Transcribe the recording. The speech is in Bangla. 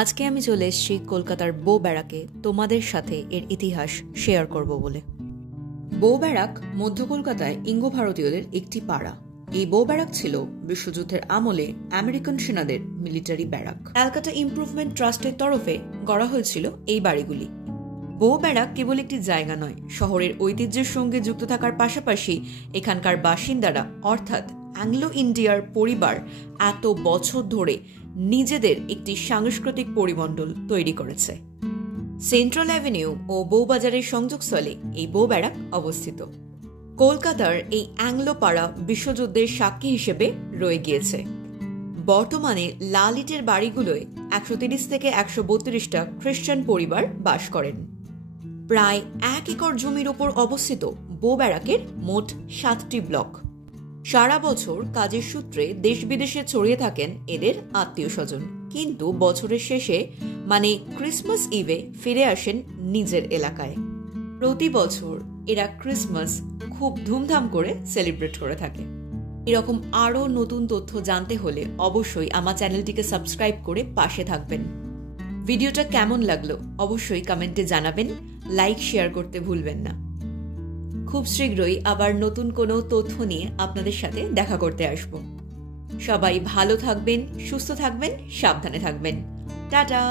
আজকে আমি চলে এসেছি কলকাতার বো ব্যারাকে তোমাদের সাথে এর ইতিহাস শেয়ার করব বলে। বো ব্যারাক মধ্য কলকাতায় ইঙ্গো ভারতীয়দের একটি পাড়া। এই বো ব্যারাক ছিল বিশ্বযুদ্ধের আমলে আমেরিকান সেনাদের মিলিটারি ব্যারাক। ক্যালকাটা ইমপ্রুভমেন্ট ট্রাস্টের তরফে গড়া হয়েছিল এই বাড়িগুলি। বো ব্যারাক কেবল একটি জায়গা নয়, শহরের ঐতিহ্যের সঙ্গে যুক্ত থাকার পাশাপাশি এখানকার বাসিন্দারা অর্থাৎ অ্যাংলো ইন্ডিয়ার পরিবার এত বছর ধরে নিজেদের একটি সাংস্কৃতিক পরিমণ্ডল তৈরি করেছে। সেন্ট্রাল অ্যাভিনিউ ও বউবাজারের সংযোগস্থলে এই বো ব্যারাক অবস্থিত। কলকাতার এই অ্যাংলো পাড়া বিশ্বযুদ্ধের সাক্ষী হিসেবে রয়ে গিয়েছে। বর্তমানে লাল ইটের বাড়িগুলোয় 130 থেকে 132টা খ্রিস্টান পরিবার বাস করেন। প্রায় 1 একর জমির ওপর অবস্থিত বো ব্যারাকের মোট 7টি ব্লক। সারা বছর কাজের সূত্রে দেশ বিদেশে ছড়িয়ে থাকেন এদের আত্মীয় স্বজন, কিন্তু বছরের শেষে মানে ক্রিসমাস ইভে ফিরে আসেন নিজের এলাকায়। প্রতি বছর এরা ক্রিসমাস খুব ধুমধাম করে সেলিব্রেট করে থাকে। এরকম আরও নতুন তথ্য জানতে হলে অবশ্যই আমার চ্যানেলটিকে সাবস্ক্রাইব করে পাশে থাকবেন। ভিডিওটা কেমন লাগলো অবশ্যই কমেন্টে জানাবেন, লাইক শেয়ার করতে ভুলবেন না। খুব শীঘ্রই আবার নতুন কোনো তথ্য নিয়ে আপনাদের সাথে দেখা করতে আসব। সবাই ভালো থাকবেন, সুস্থ থাকবেন, সাবধানে থাকবেন। টাটা।